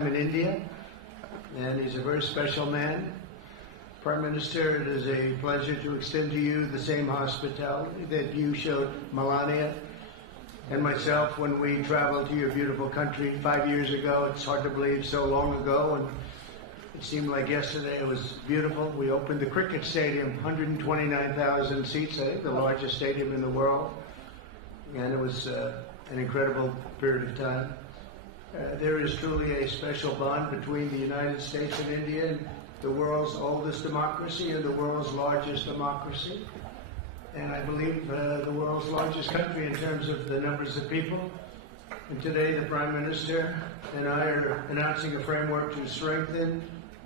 in India, and he's a very special man. Prime Minister, it is a pleasure to extend to you the same hospitality that you showed Melania and myself when we traveled to your beautiful country 5 years ago. It's hard to believe, so long ago, and it seemed like yesterday. It was beautiful. We opened the cricket stadium, 129,000 seats, I think the largest stadium in the world, and it was an incredible period of time. There is truly a special bond between the United States and India, the world's oldest democracy and the world's largest democracy. And I believe the world's largest country in terms of the numbers of people. And today the Prime Minister and I are announcing a framework to strengthen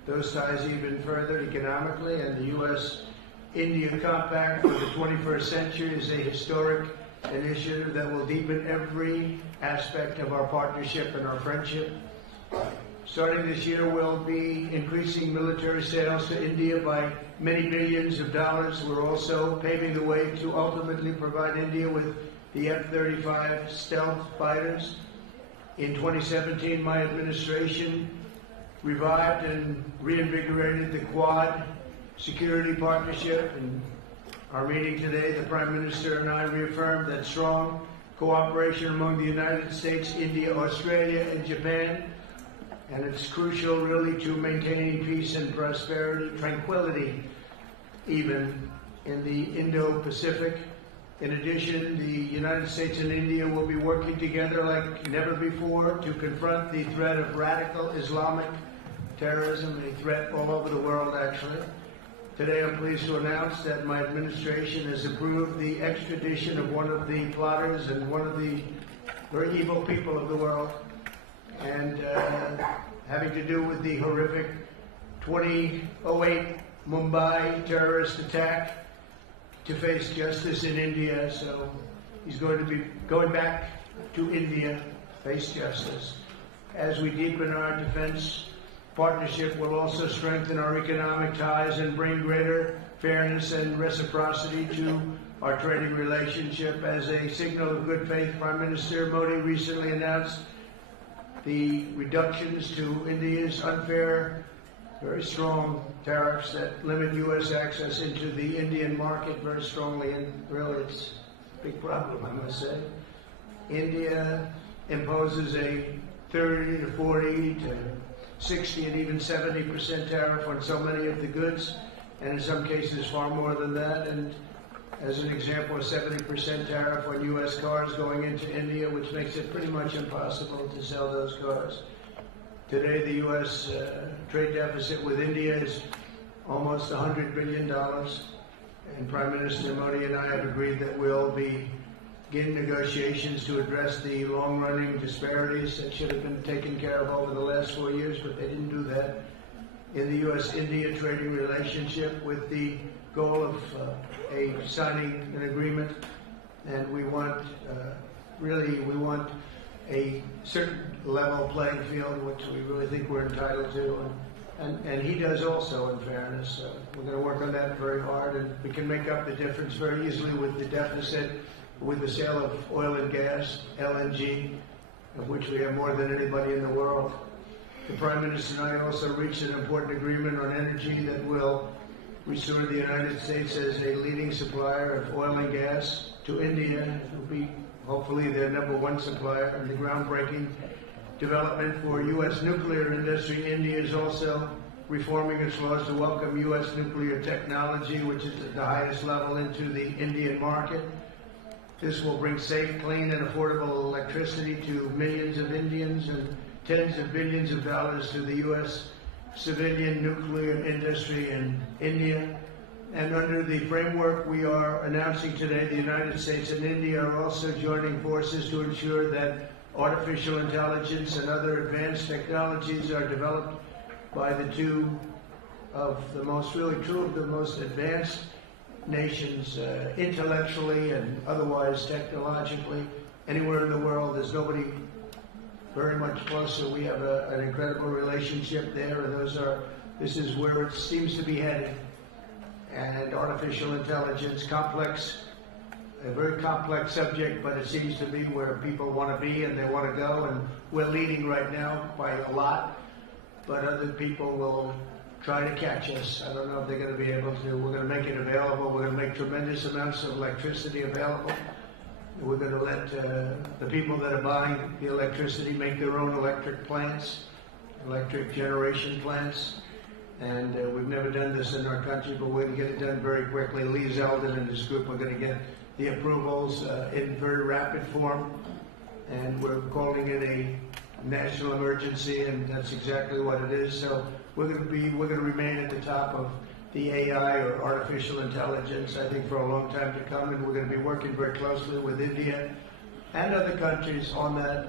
those ties even further economically. And the U.S.-India Compact for the 21st century is a historic initiative that will deepen every aspect of our partnership and our friendship. Starting this year, we'll be increasing military sales to India by many billions of dollars. We're also paving the way to ultimately provide India with the F-35 stealth fighters. In 2017, my administration revived and reinvigorated the Quad security partnership. And our meeting today, the Prime Minister and I reaffirmed that strong cooperation among the United States, India, Australia, and Japan. And it's crucial, really, to maintaining peace and prosperity, tranquility, even in the Indo-Pacific. In addition, the United States and India will be working together like never before to confront the threat of radical Islamic terrorism, a threat all over the world, actually. Today, I'm pleased to announce that my administration has approved the extradition of one of the plotters and one of the very evil people of the world, and having to do with the horrific 2008 Mumbai terrorist attack, to face justice in India. So he's going to be going back to India, face justice. As we deepen our defense partnership, will also strengthen our economic ties and bring greater fairness and reciprocity to our trading relationship. As a signal of good faith, Prime Minister Modi recently announced the reductions to India's unfair, very strong tariffs that limit U.S. access into the Indian market very strongly, and really it's a big problem, I must say. India imposes a 30 to 40 to 60 and even 70% tariff on so many of the goods, and in some cases far more than that. And as an example, a 70% tariff on U.S. cars going into India, which makes it pretty much impossible to sell those cars. Today, the U.S. Trade deficit with India is almost $100 billion, and Prime Minister Modi and I have agreed that we'll begin negotiations to address the long-running disparities that should have been taken care of over the last 4 years, but they didn't do that in the U.S.-India trading relationship, with the goal of signing an agreement. And we want, we want a certain level playing field, which we really think we're entitled to. And he does also, in fairness. We're going to work on that very hard, and we can make up the difference very easily with the deficit, with the sale of oil and gas, LNG, of which we have more than anybody in the world. The Prime Minister and I also reached an important agreement on energy that will restore the United States as a leading supplier of oil and gas to India. It will be hopefully their #1 supplier, and the groundbreaking development for U.S. nuclear industry. India is also reforming its laws to welcome U.S. nuclear technology, which is at the highest level, into the Indian market. This will bring safe, clean, and affordable electricity to millions of Indians and tens of billions of dollars to the U.S. civilian nuclear industry in India. And under the framework we are announcing today, the United States and India are also joining forces to ensure that artificial intelligence and other advanced technologies are developed by the two of the most, really two of the most advanced nations, intellectually and otherwise technologically, anywhere in the world. There's nobody very much closer. We have an incredible relationship there, and this is where it seems to be headed. And artificial intelligence, a very complex subject, but it seems to be where people want to be and they want to go, and we're leading right now by a lot. but other people will try to catch us. I don't know if they're going to be able to. We're going to make it available. We're going to make tremendous amounts of electricity available. We're going to let the people that are buying the electricity make their own electric plants, electric generation plants. And we've never done this in our country, but we're going to get it done very quickly. Lee Zeldin and his group are going to get the approvals in very rapid form. And we're calling it a national emergency, and that's exactly what it is. So we're going to remain at the top of the AI, or artificial intelligence, I think, for a long time to come, and we're going to be working very closely with India and other countries on that.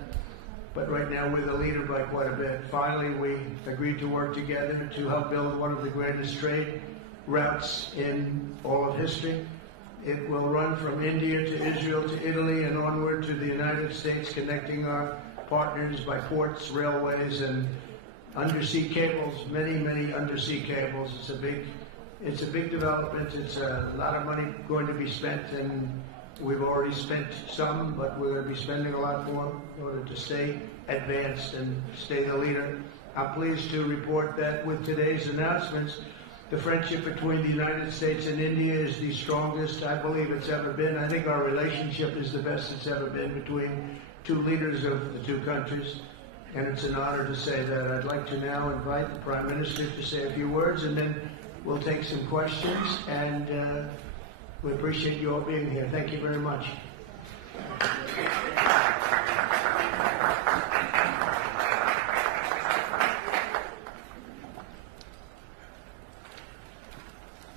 But right now we're the leader by quite a bit. Finally, we agreed to work together to help build one of the greatest trade routes in all of history. It will run from India to Israel to Italy and onward to the United States, connecting our partners by ports, railways, and undersea cables, many undersea cables. It's a big development. It's a lot of money going to be spent, and we've already spent some, but we're going to be spending a lot more in order to stay advanced and stay the leader. I'm pleased to report that with today's announcements, the friendship between the United States and India is the strongest I believe it's ever been. I think our relationship is the best it's ever been between two leaders of the two countries, and it's an honor to say that. I'd like to now invite the Prime Minister to say a few words, and then we'll take some questions, and we appreciate you all being here. Thank you very much.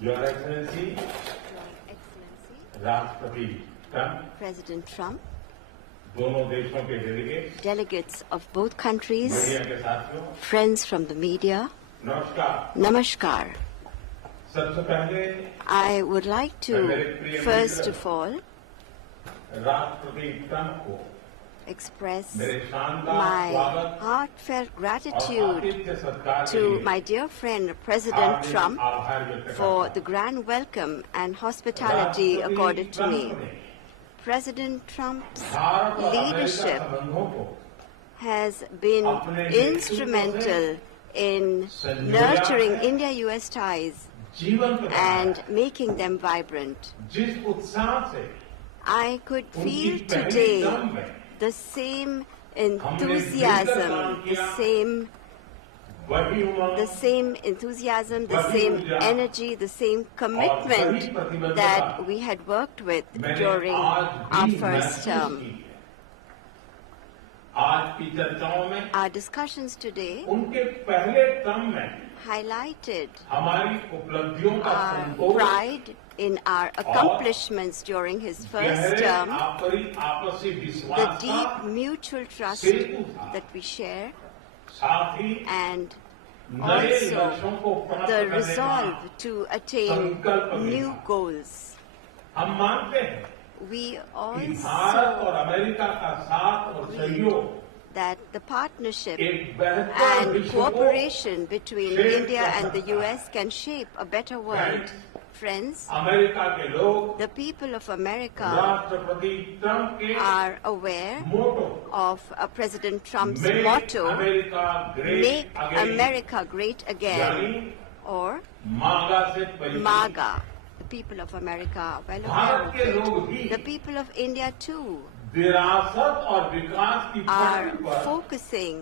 Your Excellency, Rashtrapati Trump, President Trump, दोनों देशों के delegates of both countries, media के साथियों, friends from the media, नमस्कार। Namaskar. सबसे पहले I would like to, first of all, राष्ट्रपति Trump को express मेरे शानदार my स्वागत heartfelt और gratitude आतिथ्य सत्कार के to लिए my dear friend President Hardik Trump आभार व्यक्त for करता the हूं। grand welcome and hospitality राष्ट्रपति accorded to me. ट्रंप ने President Trump's भारत और अमेरिका leadership संबंधों को has been अपने instrumental in nurturing India-US ties जीवंत बनाया and making them vibrant. जिस उत्साह से I could उनकी feel पहली today टर्म में the same enthusiasm, वही उमंग the same energy, the same commitment that we had worked with during our first term. आज की चर्चाओं में Our discussions today उनके पहले टर्म में highlighted हमारी उपलब्धियों का our Santosh pride in our accomplishments during his first गहरे term, आपसी the विश्वास deep का mutual trust that we share, साथ ही and नए also लक्ष्यों को प्राप्त the करने का resolve to attain संकल्प भी new था। goals. हम मानते हैं We कि भारत और also अमेरिका का साथ और सहयोग that the partnership एक बेहतर and विश्व को cooperation between shape India कर and the सकता है। US can shape a better world. Friends, America के लोग the people of America राष्ट्रपति ट्रंप के are aware motto of President Trump's Make motto, America Great Make Again, America Great Again, यानी or मागा से परिचित MAGA. The people of America are well Bharat aware के of लोग it. भी The people of India too विरासत और विकास की are पटरी पर focusing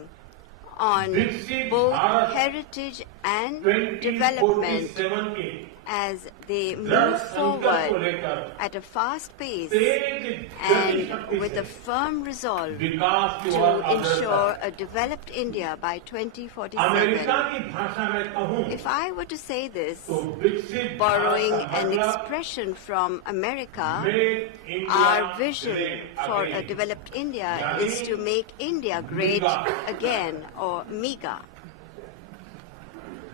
on विकसित both Bharat heritage and development 2047 के as they दृढ़ move संकल्प को forward लेकर at a fast pace तेज गति and शक्ति with a से firm resolve विकास की to ओर अग्रसर ensure a developed India by America 2047. की भाषा में कहूँ If I were to say this, तो विकसित borrowing भारत का an मतलब expression from America, Make India our vision Great for a Again. developed India Yani is to make India great MEGA. again, or MEGA.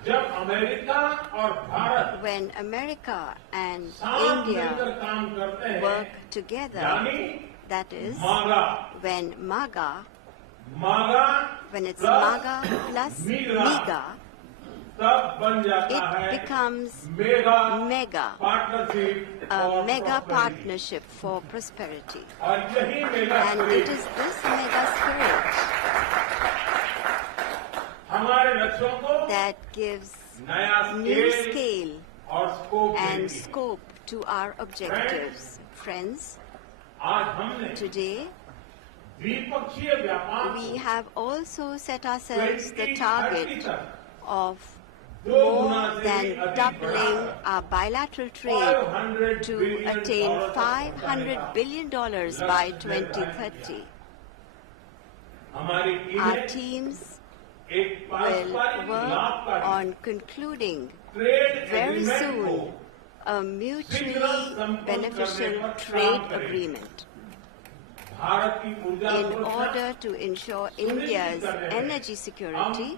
जब America और Bharat When America and साथ India मिलकर काम करते हैं work together, यानी that is, मागा when MAGA, मागा when it's plus MAGA plus MEGA, MEGA, तब बन जाता it है becomes mega MEGA, partnership a mega partnership for prosperity. और यही mega And it is this mega spirit हमारे लक्ष्यों को that gives नया new स्केल scale और स्कोप and देती है। scope to our objectives. Friends, आज हमने today द्विपक्षीय व्यापार we को have also set ourselves the 2030 target तक of दो गुना more से than भी अधिक doubling बढ़ाकर our bilateral trade $500 to billion attain तक पहुंचाने $500 का billion by 2030. हमारी Our टीमें teams एक will पारस्परिक work लाभकारी on concluding trade very agreement को soon a mutually beneficial trade agreement Bharat की ऊर्जा in सुरक्षा, order to ensure India's energy security.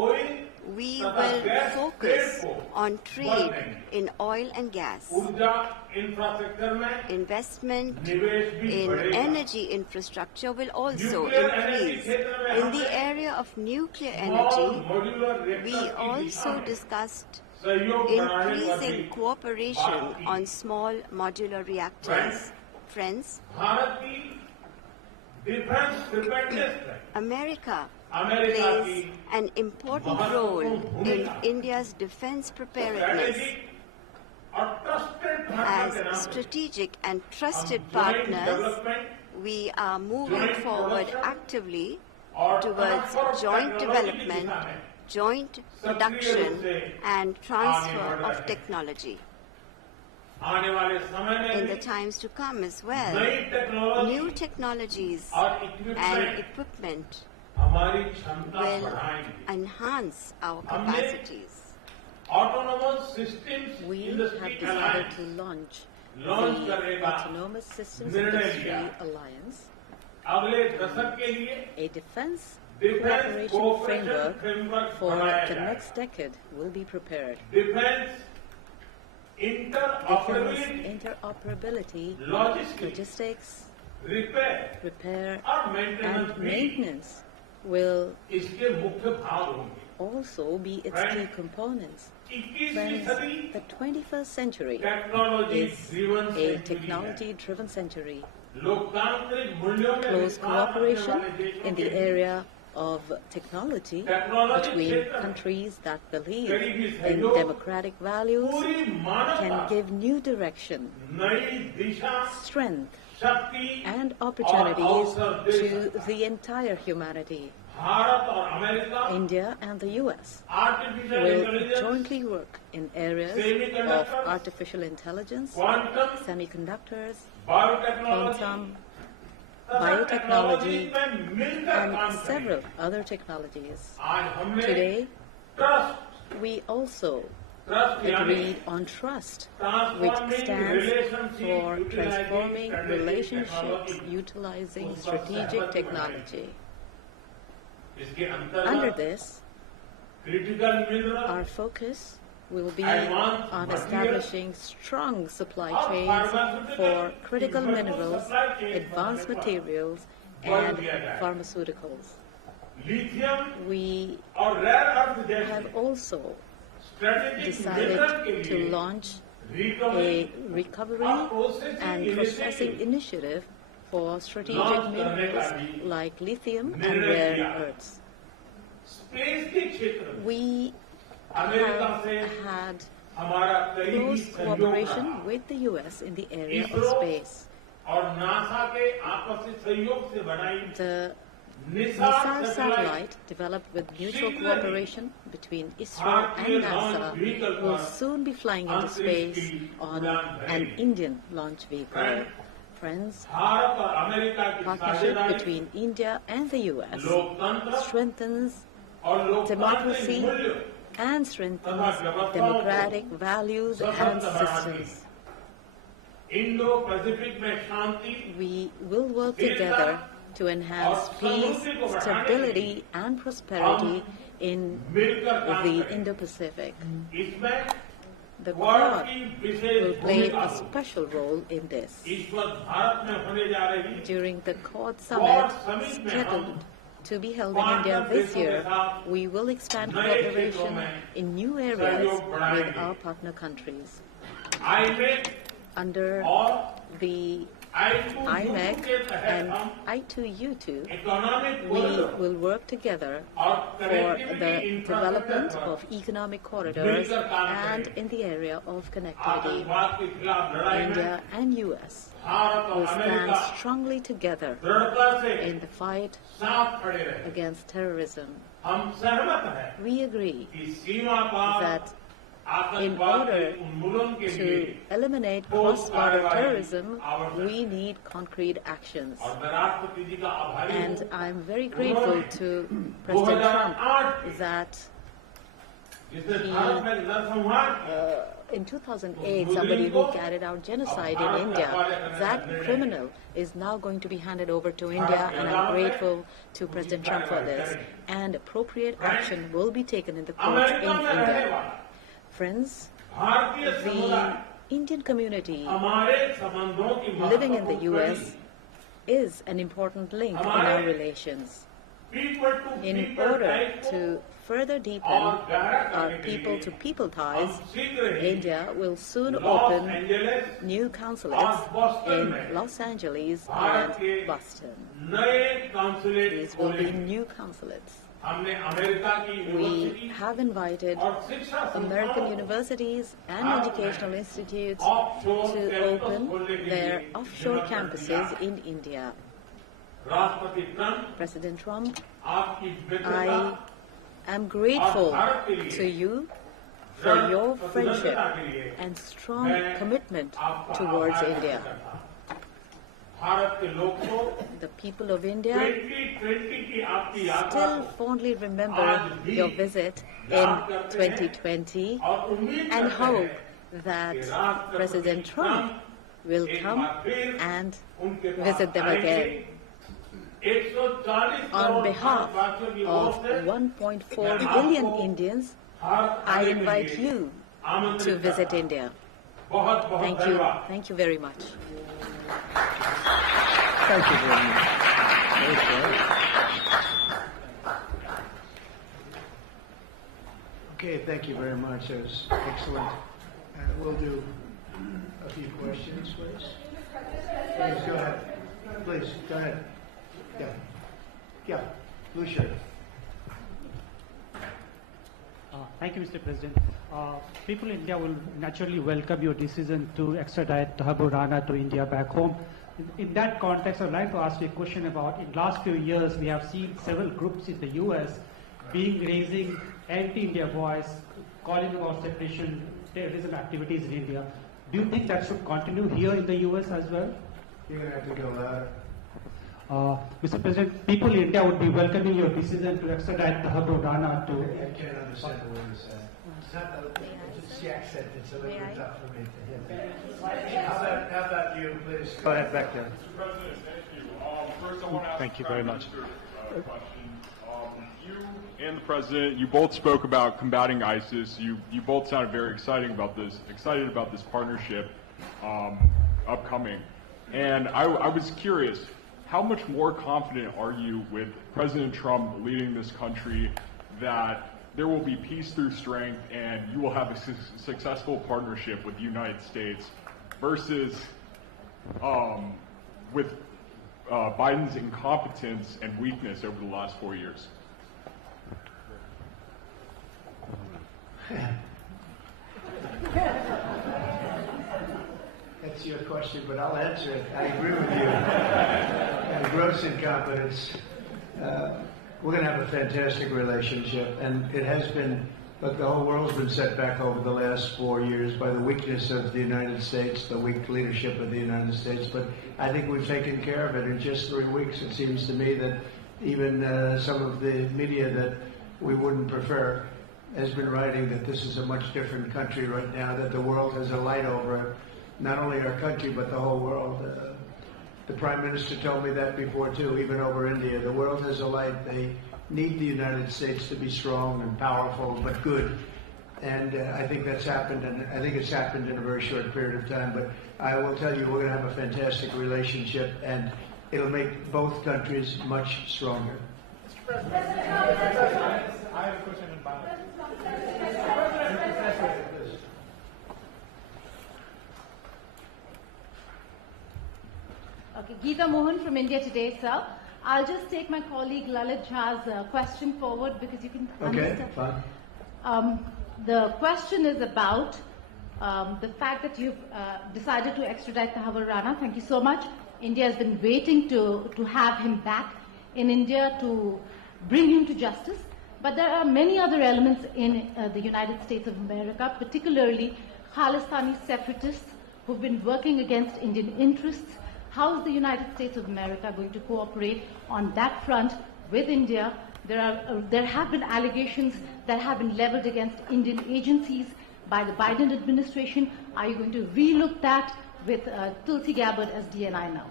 Oil We तथा will गैस focus ट्रेड को on trade in oil and gas. ऊर्जा infrastructure में Investment निवेश भी in बढ़ेगा। energy infrastructure will also Nuclear energy increase. क्षेत्र में In the हमने area of nuclear small energy, modular reactor we की दिशा also में discussed सहयोग बढ़ाने पर भी increasing cooperation बात की। on small modular reactors. Friends, Bharat की डिफेंस प्रिपेयर्डनेस में America अमेरिका plays की an important महत्वपूर्ण role in भूमिका India's defense preparedness. स्ट्रेटेजिक और ट्रस्टेड पार्टनर As के नाम पे strategic and हम trusted joint partners, development we are moving joint forward production actively और towards transfer of joint technology की development, दिशा में joint सक्रिय रूप production, से and transfer आगे बढ़ रहे of हैं। technology. आने वाले समय में In the भी times to come as well, नई टेक्नोलॉजी new technologies और and इक्विपमेंट equipment हमारी क्षमता will बढ़ाएंगे। enhance our हमने capacities. Autonomous systems We industry have decided to alliance launch launch the करने का Autonomous Systems निर्णय Industry लिया। Alliance, अगले दशक के लिए a defense defence cooperation cooperation framework framework for बनाया the जाए। next decade will be prepared. Defence Defense interoperability, interoperability, logistics, logistics, repair repair, और मेंटेनेंस and भी maintenance will इसके मुख्य भाग होंगे। also be its key components. 21वीं Friends, सदी the 21st century technology is driven a century है। technology-driven century. लोकतांत्रिक मूल्यों में Close विश्वास रखने cooperation वाले देशों in के the लिए area of technology between countries that believe in democratic values पूरी मानवता can give new direction, नई दिशा, strength, शक्ति and और opportunities अवसर दे to सकता है। the entire humanity. भारत और America India and the US artificial will intelligence, jointly work in areas Semiconductors, of artificial intelligence, quantum, semiconductors, biotechnology, quantum, तथा biotechnology, technology में मिलकर and काम several करेंगे। other technologies. आज हमने Today, ट्रस्ट we also यानी agreed on trust, which stands for transforming relationships utilizing strategic technology. इसके Under अंतर्गत this, critical mineral our focus will be on establishing strong supply chains for critical minerals, advanced materials, and pharmaceuticals. Lithium We और rare earth have जैसे also strategic mineral के decided to लिए launch recovery a recovery and processing initiative for strategic minerals like lithium and rare earths. Space के क्षेत्र में We America have से had हमारा करीबी close सहयोग cooperation रहा। with the US in the area of ISRO space. और नासा के आपसी सहयोग से बनाई The Nisar NISAR satellite satellite, developed with mutual cooperation between ISRO and NASA, will soon be flying into space on an Indian launch vehicle. Friends, Bharat और America की partnership साझेदारी between India and the US लोकतंत्र strengthens और लोकतांत्रिक democracy मूल्यों and strengthens democratic values and systems. Indo Pacific में शांति We will work together to enhance peace, stability, and prosperity in मिलकर काम the करें। Indo-Pacific. इसमें The वर्ल्ड Quad की विशेष will play भूमिका a special role in this. इस वक्त भारत में होने जा रही During the Quad Summit scheduled to be held in India this year, we will expand cooperation in new areas with our partner countries. IMEC Under और the IMEC and I2U2, we will work together for the development of economic corridors and in the area of connectivity. India and US will stand strongly together in the fight against terrorism. We agree that in order to eliminate cross-border terrorism, we need concrete actions. And I'm very grateful to President Trump that in 2008, somebody who carried out genocide in India, that criminal is now going to be handed over to India, and I'm grateful to President Trump for this. And appropriate action will be taken in the courts in India. Friends, the Indian community living in the US is an important link in our relations. In order to further deepen our people-to-people ties, India will soon open new consulates in Los Angeles and Boston. These will be new consulates. We have invited American universities and educational institutes to open their offshore campuses in India. President Trump, I am grateful to you for your friendship and strong commitment towards India. The people of India still fondly remember your visit in 2020 and hope that President Trump will come and visit them again. On behalf of 1.4 billion Indians, I invite you to visit India. Thank you. Thank you very much. Thank you very much. Okay, thank you very much. That was excellent. We'll do a few questions, please. Please, go ahead. Please, go ahead. Yeah, blue shirt. Thank you, Mr. President. People in India will naturally welcome your decision to extradite Thakur Rana to India back home. In that context, I'd like to ask you a question about, in the last few years, we have seen several groups in the U.S. raising anti-India voice, calling about separation, terrorism activities in India. Do you think that should continue here in the U.S. as well? You're going to have to go louder. Mr. President, people in India would be welcoming your decision to extradite Thakur Rana to... I can't understand the word you said. It's the accent. It's a little bit tough for me to hit. How about you, please? Go ahead, back there. Mr. President, thank you. First, I want to ask Thank you very much. a question. You and the President, you both spoke about combating ISIS. You both sounded very excited about this partnership upcoming. And I was curious, how much more confident are you with President Trump leading this country that there will be peace through strength and you will have a successful partnership with the United States versus with Biden's incompetence and weakness over the last 4 years? That's your question, but I'll answer it. I agree with you. Gross incompetence. We're going to have a fantastic relationship, and it has been, look, the whole world's been set back over the last 4 years by the weakness of the United States, the weak leadership of the United States, but I think we've taken care of it in just 3 weeks. It seems to me that even some of the media that we wouldn't prefer has been writing that this is a much different country right now, that the world has a light over not only our country, but the whole world. The Prime Minister told me that before, too, even over India. The world has a light. They need the United States to be strong and powerful, but good. And I think that's happened, and I think it's happened in a very short period of time. But I will tell you, we're going to have a fantastic relationship, and it'll make both countries much stronger. I have a question in Bangladesh. Geeta Mohan from India Today, sir. I'll just take my colleague Lalit Jha's question forward because you can understand. Okay, fine. The question is about the fact that you've decided to extradite Tahabur Rana. Thank you so much. India has been waiting to have him back in India to bring him to justice. But there are many other elements in the United States of America, particularly Khalistani separatists who've been working against Indian interests. How is the United States of America going to cooperate on that front with India? There have been allegations that have been leveled against Indian agencies by the Biden administration. Are you going to relook that with Tulsi Gabbard as DNI now?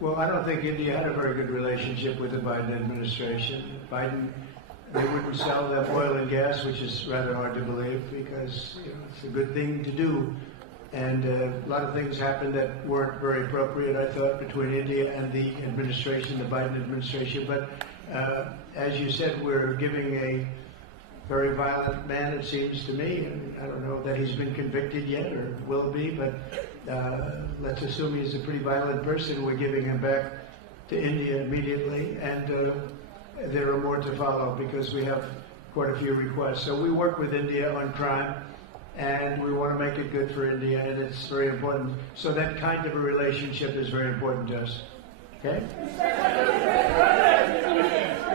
Well, I don't think India had a very good relationship with the Biden administration. They wouldn't sell them oil and gas, which is rather hard to believe because it's a good thing to do. And a lot of things happened that weren't very appropriate, I thought, between India and the administration, the Biden administration. But as you said, we're giving a very violent man, it seems to me. And I don't know that he's been convicted yet or will be, but let's assume he's a pretty violent person. We're giving him back to India immediately. And there are more to follow because we have quite a few requests. So we work with India on crime. And we want to make it good for India, and it's very important. So that kind of a relationship is very important to us. Okay?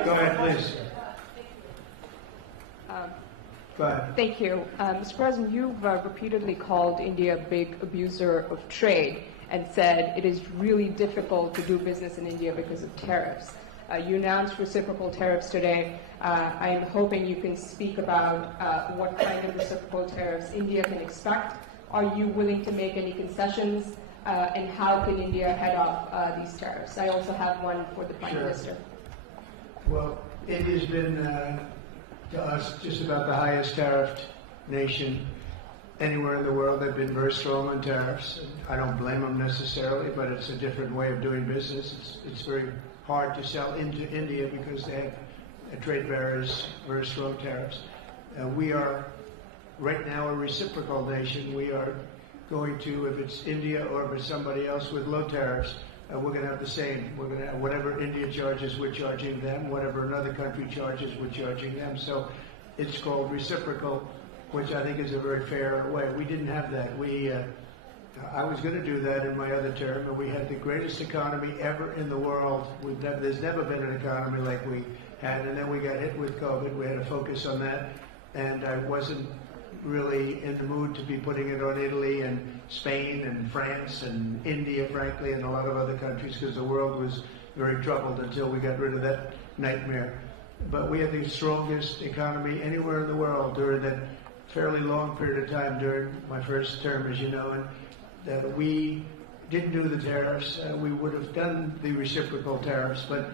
Go ahead, please. Go ahead. Thank you. Mr. President, you've repeatedly called India a big abuser of trade and said it is really difficult to do business in India because of tariffs. You announced reciprocal tariffs today. I am hoping you can speak about what kind of reciprocal tariffs India can expect. Are you willing to make any concessions? And how can India head off these tariffs? I also have one for the Prime Minister. Well, India's been, to us, just about the highest tariffed nation anywhere in the world. They've been very strong on tariffs. I don't blame them necessarily, but it's a different way of doing business. It's very hard to sell into India because they have trade barriers, very strong tariffs. We are right now a reciprocal nation. We are going to, if it's India or if it's somebody else with low tariffs, we're going to have the same. We're going to have whatever India charges, we're charging them. Whatever another country charges, we're charging them. So it's called reciprocal, which I think is a very fair way. We didn't have that. I was going to do that in my other term, and we had the greatest economy ever in the world. There's never been an economy like we had, and then we got hit with COVID. We had to focus on that, and I wasn't really in the mood to be putting it on Italy and Spain and France and India, frankly, and a lot of other countries, because the world was very troubled until we got rid of that nightmare. But we had the strongest economy anywhere in the world during that fairly long period of time during my first term, as you know, and we didn't do the tariffs. We would have done the reciprocal tariffs, but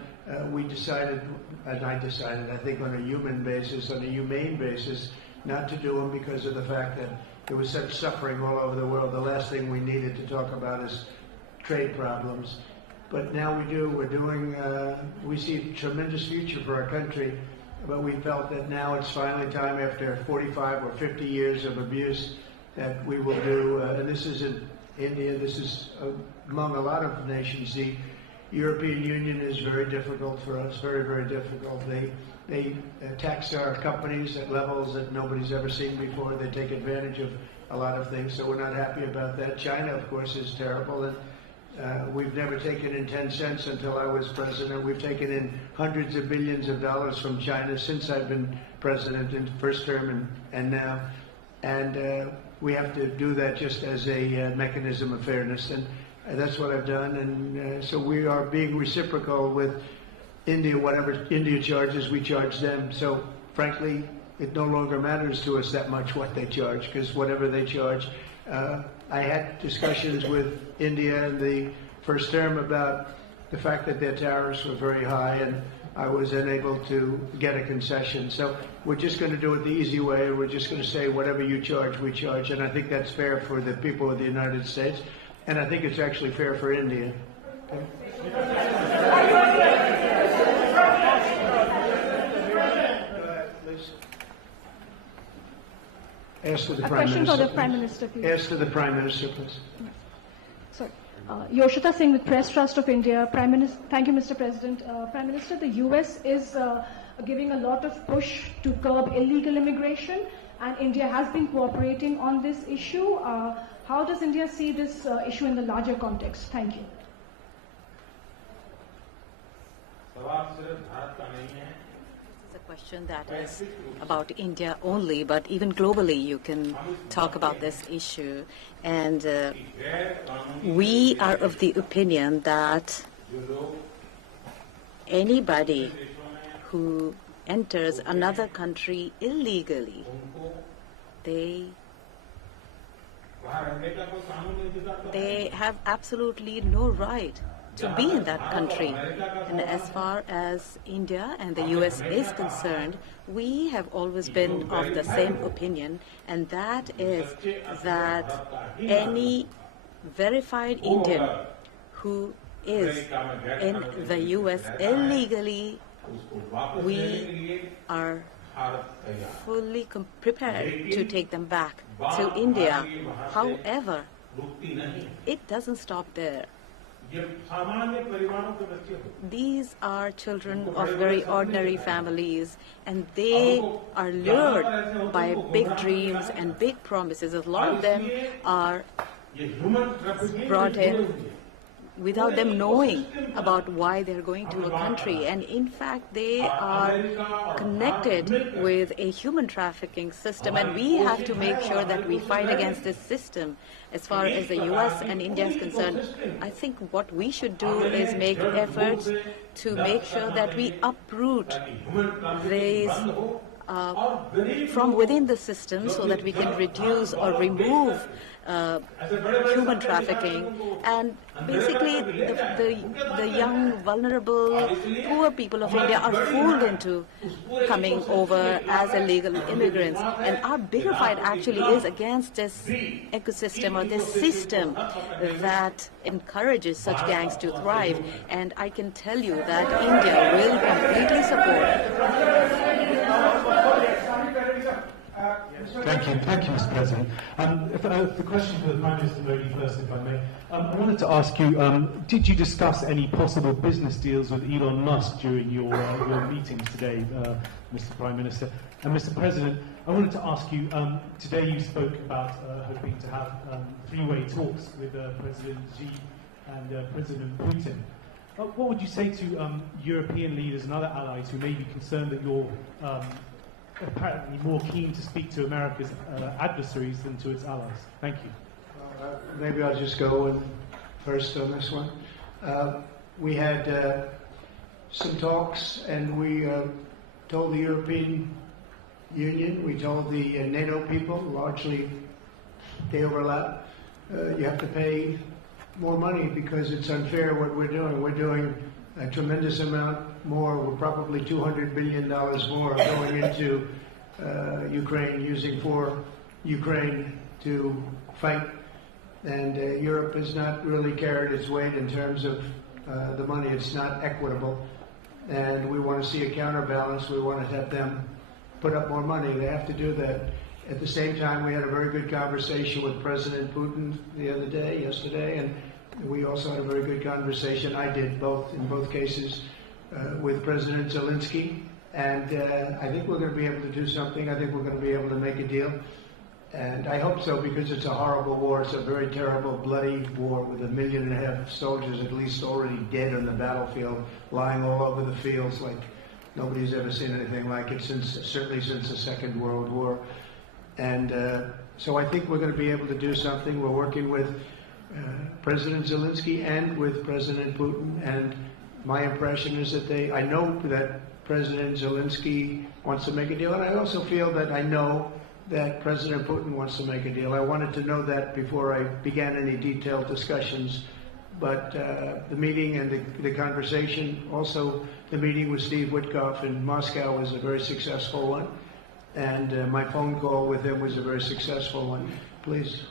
we decided, and I decided, I think on a human basis, on a humane basis, not to do them because of the fact that there was such suffering all over the world. The last thing we needed to talk about is trade problems. But now we do. We're doing, we see a tremendous future for our country, but we felt that now it's finally time, after 45 or 50 years of abuse, that we will do, and this isn't India, this is among a lot of nations. The European Union is very difficult for us, very, very difficult. They tax our companies at levels that nobody's ever seen before. They take advantage of a lot of things, so we're not happy about that. China, of course, is terrible, and we've never taken in 10 cents until I was president. We've taken in hundreds of billions of dollars from China since I've been president in the first term and now. And we have to do that just as a mechanism of fairness, and that's what I've done. And so we are being reciprocal with India. Whatever India charges, we charge them. So frankly, it no longer matters to us that much what they charge, because whatever they charge. I had discussions with India in the first term about the fact that their tariffs were very high, and I was unable to get a concession. So we're just going to do it the easy way. We're just going to say whatever you charge, we charge. And I think that's fair for the people of the United States. And I think it's actually fair for India. Okay? Go ahead, please. Ask to the Prime Minister. A question for the Prime Minister, please. Ask to the Prime Minister, please. Sorry. Yoshita Singh with Press Trust of India. Prime Minister, thank you, Mr. President. Prime Minister, the U.S. is giving a lot of push to curb illegal immigration, and India has been cooperating on this issue. How does India see this issue in the larger context? Thank you. It's a question that is about India only, but even globally you can talk about this issue. And we are of the opinion that anybody who enters another country illegally, they have absolutely no right to be in that country. And as far as India and the US is concerned, we have always been of the same opinion, and that is that any verified Indian who is in the US illegally, we are fully prepared to take them back to India. However, it doesn't stop there. These are children of very ordinary families, and they are lured by big dreams and big promises. A lot of them are brought in without them knowing about why they're going to a country. And in fact, they are connected with a human trafficking system, and we have to make sure that we fight against this system. As far as the US and India is concerned, I think what we should do is make efforts to make sure that we uproot these from within the system so that we can reduce or remove human trafficking, and basically the young, vulnerable, poor people of India are fooled into coming over as illegal immigrants. And our bigger fight actually is against this ecosystem or this system that encourages such gangs to thrive. And I can tell you that India will completely support. Thank you, Mr. President. The question for the Prime Minister Modi first, if I may. I wanted to ask you, did you discuss any possible business deals with Elon Musk during your meetings today, Mr. Prime Minister? And Mr. President, I wanted to ask you, today you spoke about hoping to have three-way talks with President Xi and President Putin. What would you say to European leaders and other allies who may be concerned that you're apparently more keen to speak to America's adversaries than to its allies? Thank you. Maybe I'll just go in first on this one. We had some talks, and we told the European Union, we told the NATO people, largely they overlap, you have to pay more money because it's unfair what we're doing. We're doing a tremendous amount more. We're probably $200 billion more going into Ukraine, using for Ukraine to fight. And Europe has not really carried its weight in terms of the money. It's not equitable. And we want to see a counterbalance. We want to have them put up more money. They have to do that. At the same time, we had a very good conversation with President Putin yesterday, and we also had a very good conversation. I did in both cases, with President Zelensky. And I think we're going to be able to do something. I think we're going to be able to make a deal. And I hope so, because it's a horrible war. It's a very terrible, bloody war with 1.5 million soldiers at least already dead on the battlefield, lying all over the fields like nobody's ever seen anything like it, certainly since the Second World War. And so I think we're going to be able to do something. We're working with President Zelensky and with President Putin. And my impression is that I know that President Zelensky wants to make a deal. And I also feel that I know that President Putin wants to make a deal. I wanted to know that before I began any detailed discussions. But the meeting and the conversation, also the meeting with Steve Witkoff in Moscow, was a very successful one. And my phone call with him was a very successful one. Please.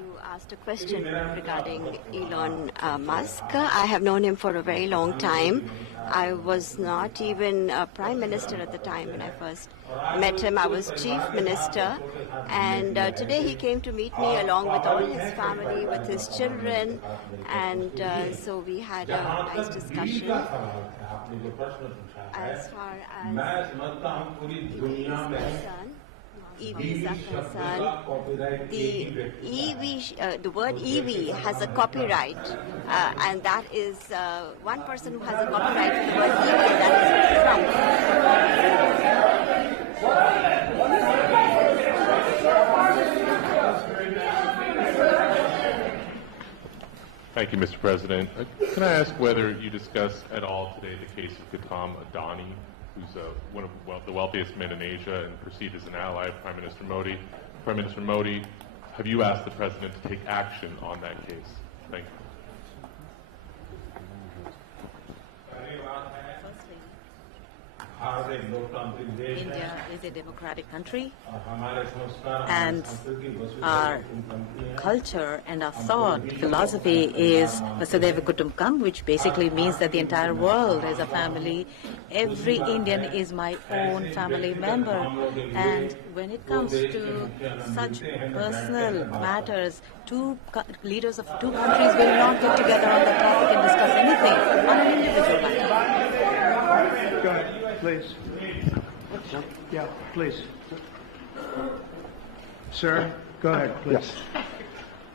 You asked a question regarding Elon Musk. I have known him for a very long time, I was not even a prime minister at the time when I first met him. I was chief minister, and today he came to meet me along with all his family, with his children, and so we had a nice discussion. As far as EVs are concerned, the word EV has a copyright, and that is one person who has a copyright for the word EV, and that is Trump. Thank you, Mr. President. Can I ask whether you discuss at all today the case of Gautam Adani, who's one of the wealthiest men in Asia and perceived as an ally of Prime Minister Modi? Prime Minister Modi, have you asked the President to take action on that case? Thank you. India is a democratic country, and our culture and our thought philosophy is Vasudhaiva Kutumbakam, which basically means that the entire world is a family. Every Indian is my own family member, and when it comes to such personal matters, leaders of two countries will not get together on the topic and discuss anything on an individual matter. Go ahead, please. Yeah, please. Sir, go ahead, please. Yes.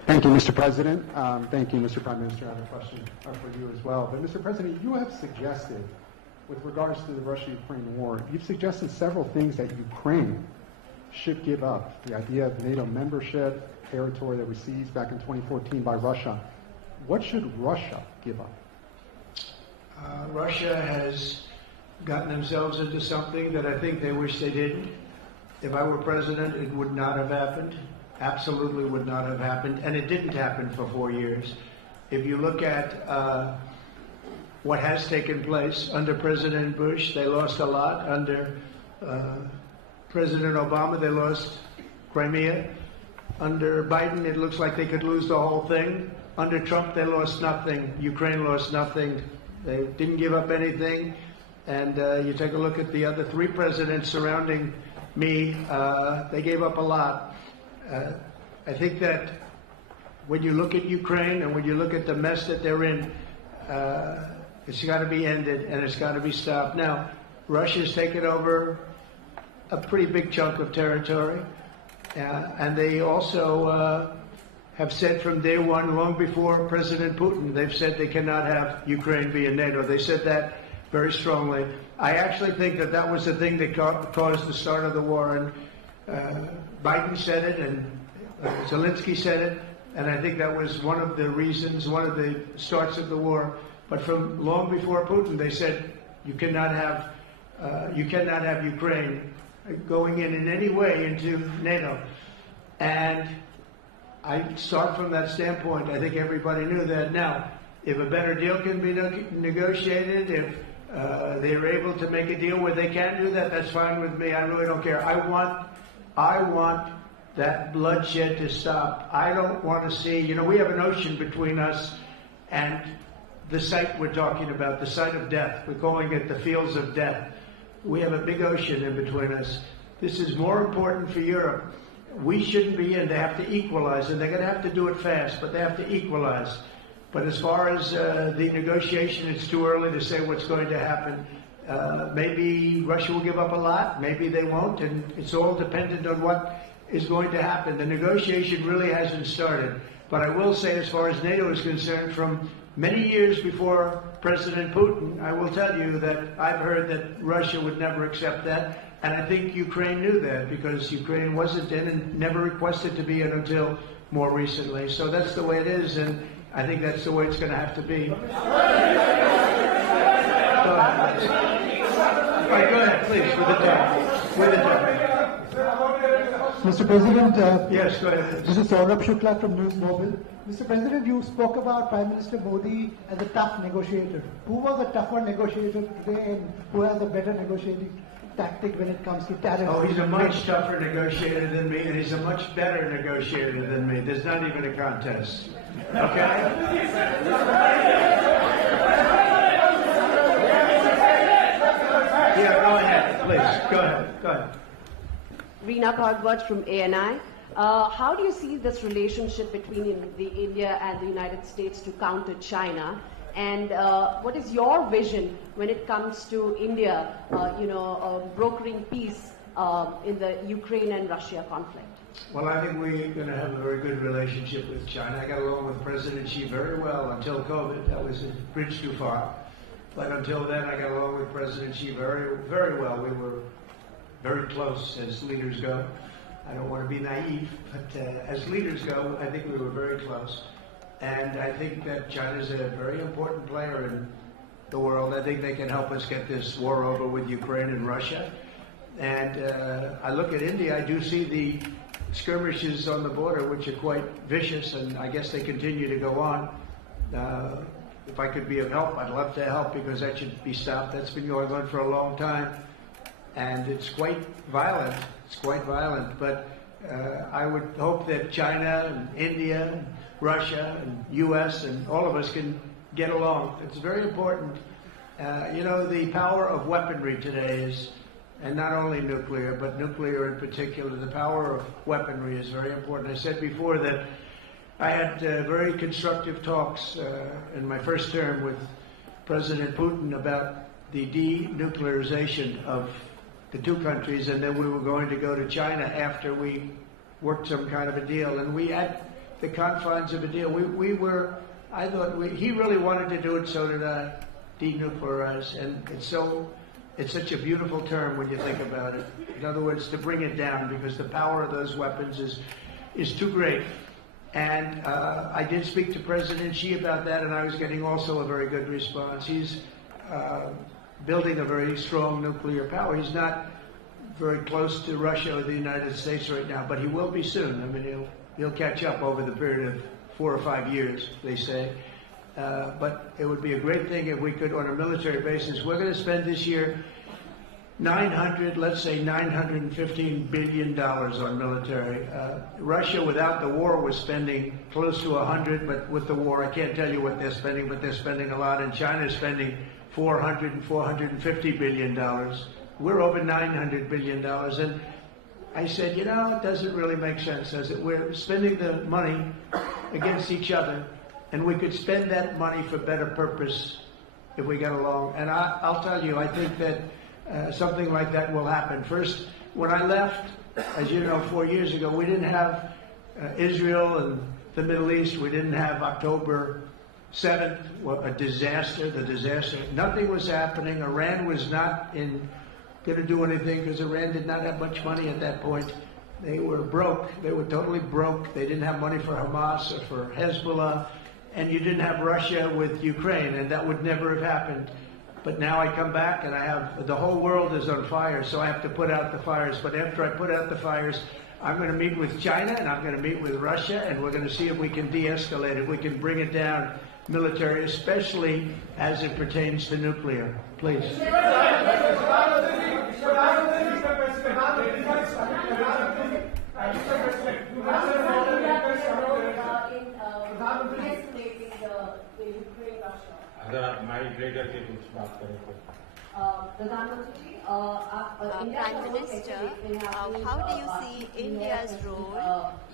Thank you, Mr. President. Thank you, Mr. Prime Minister. I have a question for you as well. But, Mr. President, you have suggested, with regards to the Russia-Ukraine war, you've suggested several things that Ukraine should give up. The idea of NATO membership, territory that was seized back in 2014 by Russia. What should Russia give up? Russia has gotten themselves into something that I think they wish they didn't. If I were president, it would not have happened. Absolutely would not have happened. And it didn't happen for 4 years. If you look at what has taken place under President Bush, they lost a lot. Under President Obama, they lost Crimea. Under Biden, it looks like they could lose the whole thing. Under Trump, they lost nothing. Ukraine lost nothing. They didn't give up anything. And you take a look at the other three presidents surrounding me, they gave up a lot. I think that when you look at Ukraine and when you look at the mess that they're in, it's got to be ended and it's got to be stopped. Now, Russia's taken over a pretty big chunk of territory, and they also have said from day one, long before President Putin, they've said they cannot have Ukraine be in NATO. They said that very strongly. I actually think that that was the thing that caused the start of the war, and Biden said it, and Zelensky said it, and I think that was one of the reasons, one of the starts of the war. But from long before Putin, they said you cannot have Ukraine going in any way into NATO. And I start from that standpoint. I think everybody knew that. Now, if a better deal can be negotiated, if they're able to make a deal where they can do that, that's fine with me. I really don't care. I want that bloodshed to stop. I don't want to see, we have an ocean between us and the site we're talking about, the site of death. We're calling it the fields of death. We have a big ocean in between us. This is more important for Europe. We shouldn't be in. They have to equalize, and they're going to have to do it fast, but they have to equalize. But as far as the negotiation, it's too early to say what's going to happen. Maybe Russia will give up a lot. Maybe they won't. And it's all dependent on what is going to happen. The negotiation really hasn't started. But I will say, as far as NATO is concerned, from many years before President Putin, I will tell you that I've heard that Russia would never accept that. And I think Ukraine knew that, because Ukraine wasn't in and never requested to be in until more recently. So that's the way it is. And I think that's the way it's going to have to be. All right, go ahead, please, with the time. Mr. President, yes, go ahead. This is Saurabh Shukla from News Mobile. Mr. President, you spoke about Prime Minister Modi as a tough negotiator. Who was a tougher negotiator today, and who has a better negotiating tactic when it comes to tariffs? Oh, he's a much tougher negotiator than me, and he's a much better negotiator than me. There's not even a contest. Okay? Go ahead. Reena Bhagwat from ANI. How do you see this relationship between the India and the United States to counter China? And what is your vision when it comes to India, brokering peace in the Ukraine and Russia conflict? Well, I think we're going to have a very good relationship with China. I got along with President Xi very well until COVID. That was a bridge too far. But until then, I got along with President Xi very, very well. We were very close as leaders go. I don't want to be naive, but as leaders go, I think we were very close. And I think that China's a very important player in the world. I think they can help us get this war over with Ukraine and Russia. And I look at India, I do see the skirmishes on the border, which are quite vicious, and I guess they continue to go on. If I could be of help, I'd love to help, because that should be stopped. That's been going on for a long time, and it's quite violent. But I would hope that China and India and Russia and U.S. and all of us can get along. It's very important. The power of weaponry today is, and not only nuclear, but nuclear in particular, the power of weaponry is very important. I said before that I had very constructive talks in my first term with President Putin about the denuclearization of the two countries, and then we were going to go to China after we worked some kind of a deal. And we had the confines of a deal. He really wanted to do it, so did I, denuclearize. And it's such a beautiful term when you think about it. In other words, to bring it down, because the power of those weapons is too great. And I did speak to President Xi about that, and I was getting also a very good response. He's building a very strong nuclear power. He's not very close to Russia or the United States right now, but he will be soon. I mean, he'll catch up over the period of 4 or 5 years, they say. But it would be a great thing if we could, on a military basis. We're going to spend this year $915 billion on military. Russia, without the war, was spending close to 100, but with the war, I can't tell you what they're spending, but they're spending a lot. And China is spending $400 and $450 billion. We're over $900 billion. And I said, it doesn't really make sense, does it? We're spending the money against each other, and we could spend that money for better purpose if we got along. And I'll tell you, I think that something like that will happen. First, when I left, as you know, 4 years ago, we didn't have Israel and the Middle East. We didn't have October 7th, a disaster, Nothing was happening. Iran was not going to do anything, because Iran did not have much money at that point. They were broke. They were totally broke. They didn't have money for Hamas or for Hezbollah. And you didn't have Russia with Ukraine, and that would never have happened. But now I come back, and the whole world is on fire, so I have to put out the fires. But after I put out the fires, I'm going to meet with China, and I'm going to meet with Russia, and we're going to see if we can de-escalate it. We can bring it down military, especially as it pertains to nuclear. Please. Prime Minister, how do you see India's role?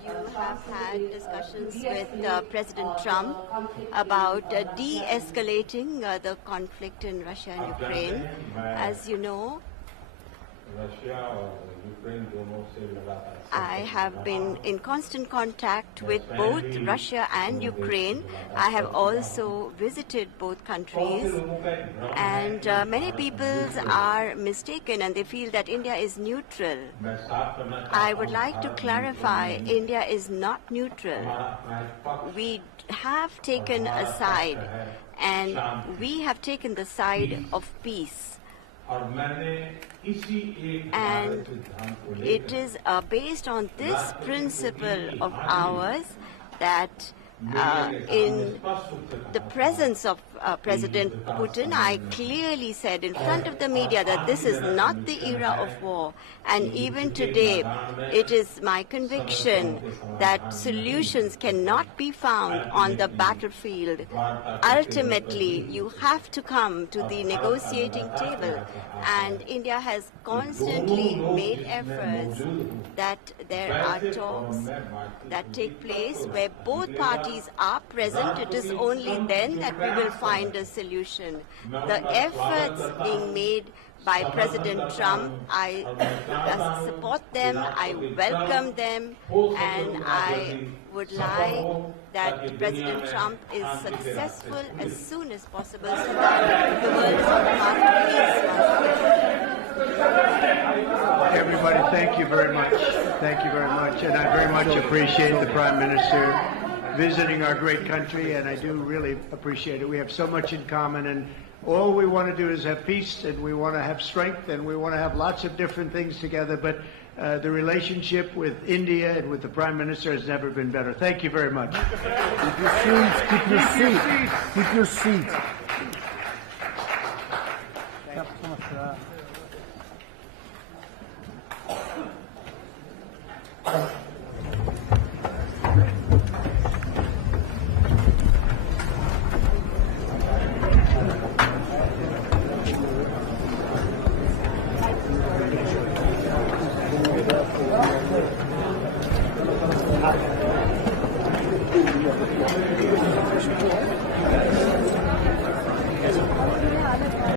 You have had discussions with President Trump about de-escalating the conflict in Russia and Ukraine. As you know, I have been in constant contact with both Russia and Ukraine. I have also visited both countries, and many people are mistaken and they feel that India is neutral. I would like to clarify, India is not neutral. We have taken a side, and we have taken the side of peace. And it is based on this principle of ours that in the presence of President Putin, I clearly said in front of the media that this is not the era of war. And even today, it is my conviction that solutions cannot be found on the battlefield. Ultimately, you have to come to the negotiating table. And India has constantly made efforts that there are talks that take place where both parties are present. It is only then that we will find a solution. The efforts being made by President Trump, I support them, I welcome them, and I would like that President Trump is successful as soon as possible so that the world is on the path of peace once again. Everybody, thank you very much. Thank you very much. And I very much appreciate the Prime Minister visiting our great country, and I do really appreciate it. We have so much in common, and all we want to do is have peace, and we want to have strength, and we want to have lots of different things together, but the relationship with India and with the Prime Minister has never been better. Thank you very much. Keep your seat. Keep your seat. Keep your seat. Thank you so much. Thank you.